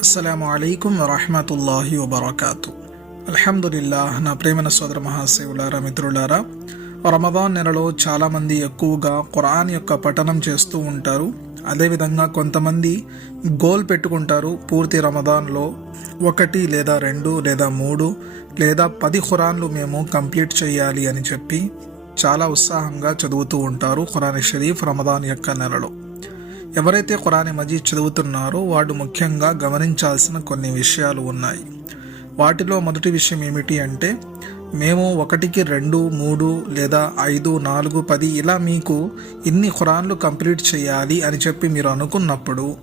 అస్సలం అయికం వరహమతుల్లాహి వబర్కాతు. అల్హమ్దుల్లాహ్ నా ప్రేమన సోదర మహాశివులారా మిత్రులారా రమదాన్ నెలలో చాలామంది ఎక్కువగా ఖురాన్ యొక్క పఠనం చేస్తూ ఉంటారు. అదేవిధంగా కొంతమంది గోల్ పెట్టుకుంటారు పూర్తి రమదాన్లో. ఒకటి లేదా రెండు లేదా మూడు లేదా పది ఖురాన్లు మేము కంప్లీట్ చేయాలి అని చెప్పి చాలా ఉత్సాహంగా చదువుతూ ఉంటారు ఖురాన్ షరీఫ్ రమదాన్ యొక్క నెలలో. ఎవరైతే ఖురాని మజీద్ చదువుతున్నారో వాడు ముఖ్యంగా గమనించాల్సిన కొన్ని విషయాలు ఉన్నాయి. వాటిలో మొదటి విషయం ఏమిటి అంటే మేము ఒకటికి రెండు మూడు లేదా ఐదు నాలుగు పది ఇలా మీకు ఇన్ని ఖురాన్లు కంప్లీట్ చేయాలి అని చెప్పి మీరు అనుకున్నప్పుడు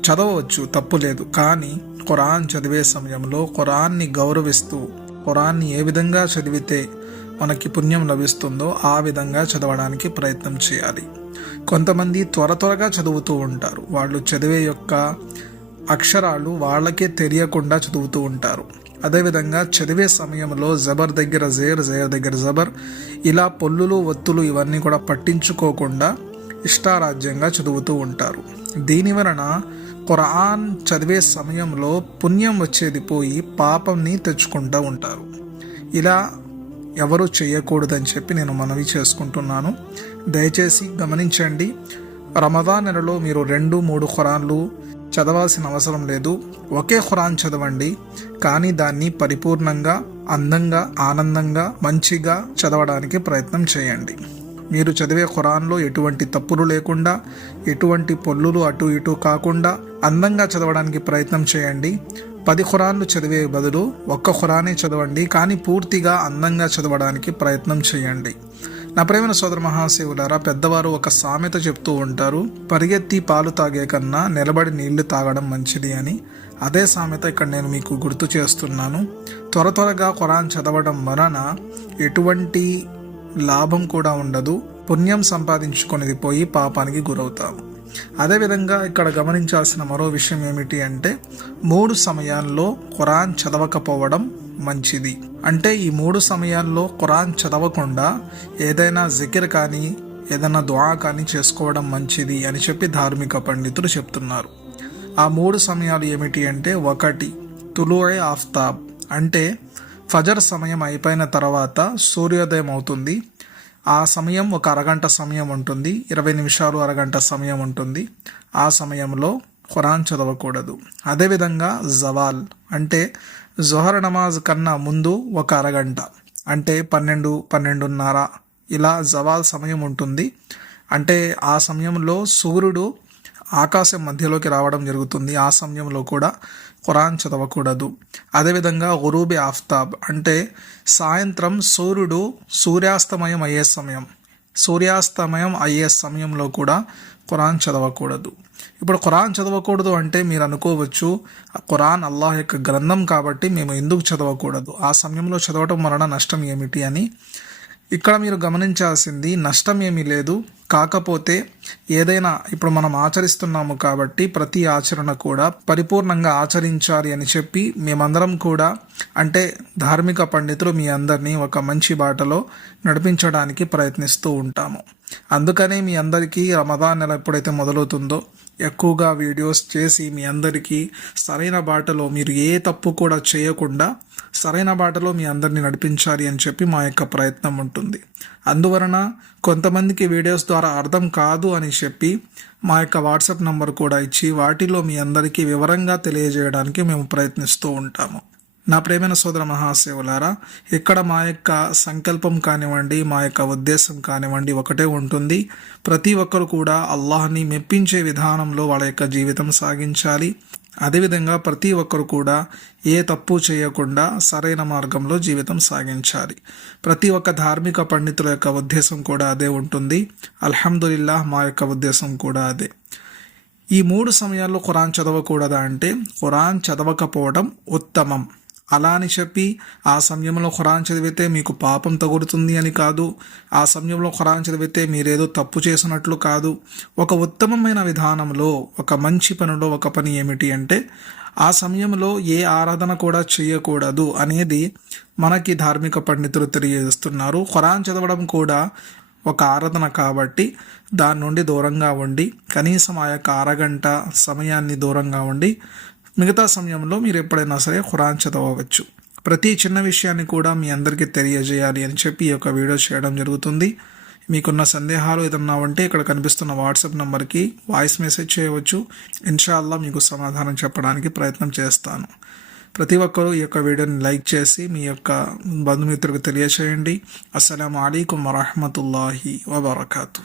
చదవవచ్చు తప్పు లేదు. కానీ ఖురాన్ చదివే సమయంలో ఖురాన్ని గౌరవిస్తూ ఖురాన్ని ఏ విధంగా చదివితే మనకి పుణ్యం లభిస్తుందో ఆ విధంగా చదవడానికి ప్రయత్నం చేయాలి. కొంతమంది త్వర త్వరగా చదువుతూ ఉంటారు. వాళ్ళు చదివే యొక్క అక్షరాలు వాళ్ళకే తెలియకుండా చదువుతూ ఉంటారు. అదేవిధంగా చదివే సమయంలో జబర్ దగ్గర జేర్ జేర్ దగ్గర జబర్ ఇలా పొల్లులు ఒత్తులు ఇవన్నీ కూడా పట్టించుకోకుండా ఇష్టారాజ్యంగా చదువుతూ ఉంటారు. దీని వలన ఖురాన్ చదివే సమయంలో పుణ్యం వచ్చేది పోయి పాపంని తెచ్చుకుంటూ ఉంటారు. ఇలా ఎవరు చేయకూడదని చెప్పి నేను మనవి చేసుకుంటున్నాను. దయచేసి గమనించండి రమదా నెలలో మీరు రెండు మూడు ఖురాన్లు చదవాల్సిన అవసరం లేదు. ఒకే ఖురాన్ చదవండి కానీ దాన్ని పరిపూర్ణంగా అందంగా ఆనందంగా మంచిగా చదవడానికి ప్రయత్నం చేయండి. మీరు చదివే ఖురాన్లో ఎటువంటి తప్పులు లేకుండా ఎటువంటి పొల్లులు అటు ఇటు కాకుండా అందంగా చదవడానికి ప్రయత్నం చేయండి. పది ఖురాన్లు చదివే బదులు ఒక్క ఖురానే చదవండి కానీ పూర్తిగా అందంగా చదవడానికి ప్రయత్నం చేయండి. నా ప్రేమైన సోదర మహాశివులారా పెద్దవారు ఒక సామెత చెప్తూ ఉంటారు పరిగెత్తి పాలు తాగే కన్నా నిలబడి నీళ్ళు తాగడం మంచిది అని. అదే సామెత ఇక్కడ నేను మీకు గుర్తు చేస్తున్నాను. త్వర త్వరగా ఖురాన్ చదవడం వలన ఎటువంటి లాభం కూడా ఉండదు. పుణ్యం సంపాదించుకునేది పోయి పాపానికి గురవుతాము. అదేవిధంగా ఇక్కడ గమనించాల్సిన మరో విషయం ఏమిటి అంటే మూడు సమయాల్లో ఖురాన్ చదవకపోవడం మంచిది. అంటే ఈ మూడు సమయాల్లో ఖురాన్ చదవకుండా ఏదైనా జికిర్ కానీ ఏదైనా దువా కానీ చేసుకోవడం మంచిది అని చెప్పి ధార్మిక పండితులు చెప్తున్నారు. ఆ మూడు సమయాలు ఏమిటి అంటే ఒకటి తులుయ్ ఆఫ్తాబ్. అంటే ఫజర్ సమయం అయిపోయిన తర్వాత సూర్యోదయం అవుతుంది. ఆ సమయం ఒక అరగంట సమయం ఉంటుంది ఇరవై నిమిషాలు అరగంట సమయం ఉంటుంది. ఆ సమయంలో ఖురాన్ చదవకూడదు. అదేవిధంగా జవాల్ అంటే జొహర్ నమాజ్ కన్నా ముందు ఒక అరగంట అంటే పన్నెండు పన్నెండున్నర ఇలా జవాల్ సమయం ఉంటుంది. అంటే ఆ సమయంలో సూర్యుడు ఆకాశం మధ్యలోకి రావడం జరుగుతుంది. ఆ సమయంలో కూడా ఖురాన్ చదవకూడదు. అదేవిధంగా గురూబి ఆఫ్తాబ్ అంటే సాయంత్రం సూర్యుడు సూర్యాస్తమయం అయ్యే సమయం. సూర్యాస్తమయం అయ్యే సమయంలో కూడా ఖురాన్ చదవకూడదు. ఇప్పుడు ఖురాన్ చదవకూడదు అంటే మీరు అనుకోవచ్చు ఖురాన్ అల్లాహ్ యొక్క గ్రంథం కాబట్టి మేము ఎందుకు చదవకూడదు? ఆ సమయంలో చదవటం వలన నష్టం ఏమిటి అని ఇక్కడ మీరు గమనించాల్సింది నష్టం ఏమీ లేదు. కాకపోతే ఏదైనా ఇప్పుడు మనం ఆచరిస్తున్నాము కాబట్టి ప్రతి ఆచరణ కూడా పరిపూర్ణంగా ఆచరించాలి అని చెప్పి మేమందరం కూడా అంటే ధార్మిక పండితులు మీ అందరినీ ఒక మంచి బాటలో నడిపించడానికి ప్రయత్నిస్తూ ఉంటాము. అందుకనే మీ అందరికీ రమదాన్ నెల ఎప్పుడైతే మొదలవుతుందో ఎక్కువగా వీడియోస్ చేసి మీ అందరికీ సరైన బాటలో మీరు ఏ తప్పు కూడా చేయకుండా సరైన బాటలో మీ అందరిని నడిపించాలి అని చెప్పి మా యొక్క ప్రయత్నం ఉంటుంది. అందువలన కొంతమందికి వీడియోస్ ద్వారా అర్థం కాదు అని చెప్పి మా యొక్క వాట్సాప్ నంబర్ కూడా ఇచ్చి వాటిలో మీ అందరికీ వివరంగా తెలియజేయడానికి మేము ప్రయత్నిస్తూ ఉంటాము. నా ప్రేమైన సోదర మహాశివులారా ఇక్కడ మా యొక్క సంకల్పం కానివ్వండి మా యొక్క ఉద్దేశం కానివ్వండి ఒకటే ఉంటుంది. ప్రతి ఒక్కరు కూడా అల్లాహ్ని మెప్పించే విధానంలో వాళ్ళ యొక్క జీవితం సాగించాలి. అదేవిధంగా ప్రతి ఒక్కరు కూడా ఏ తప్పు చేయకుండా సరైన మార్గంలో జీవితం సాగించాలి. ప్రతి ఒక్క ధార్మిక పండితుల యొక్క ఉద్దేశం కూడా అదే ఉంటుంది. అల్హమ్దుల్లాహ్ మా యొక్క ఉద్దేశం కూడా అదే. ఈ మూడు సమయాల్లో ఖురాన్ చదవకూడదా అంటే ఖురాన్ చదవకపోవడం ఉత్తమం. అలా అని చెప్పి ఆ సమయంలో ఖురాన్ చదివితే మీకు పాపం తగులుతుంది అని కాదు. ఆ సమయంలో ఖురాన్ చదివితే మీరేదో తప్పు చేసినట్లు కాదు. ఒక ఉత్తమమైన విధానంలో ఒక మంచి పనిలో ఒక పని ఏమిటి అంటే ఆ సమయంలో ఏ ఆరాధన కూడా చేయకూడదు అనేది మనకి ధార్మిక పండితులు తెలియజేస్తున్నారు. ఖురాన్ చదవడం కూడా ఒక ఆరాధన కాబట్టి దాని నుండి దూరంగా ఉండి కనీసం ఆ యొక్క అరగంట సమయాన్ని దూరంగా ఉండి మిగతా సమయంలో మీరు ఎప్పుడైనా సరే ఖురాన్ చదవవచ్చు. ప్రతి చిన్న విషయాన్ని కూడా మీ అందరికీ తెలియజేయాలి అని చెప్పి ఈ యొక్క వీడియో చేయడం జరుగుతుంది. మీకున్న సందేహాలు ఏదన్నా ఉంటే ఇక్కడ కనిపిస్తున్న వాట్సాప్ నెంబర్కి వాయిస్ మెసేజ్ చేయవచ్చు. ఇన్షాల్లా మీకు సమాధానం చెప్పడానికి ప్రయత్నం చేస్తాను. ప్రతి ఒక్కరూ ఈ యొక్క వీడియోని లైక్ చేసి మీ యొక్క బంధుమిత్రులకు తెలియచేయండి. అస్సలం అయికం వరహమతుల్లాహి వబర్కాతు.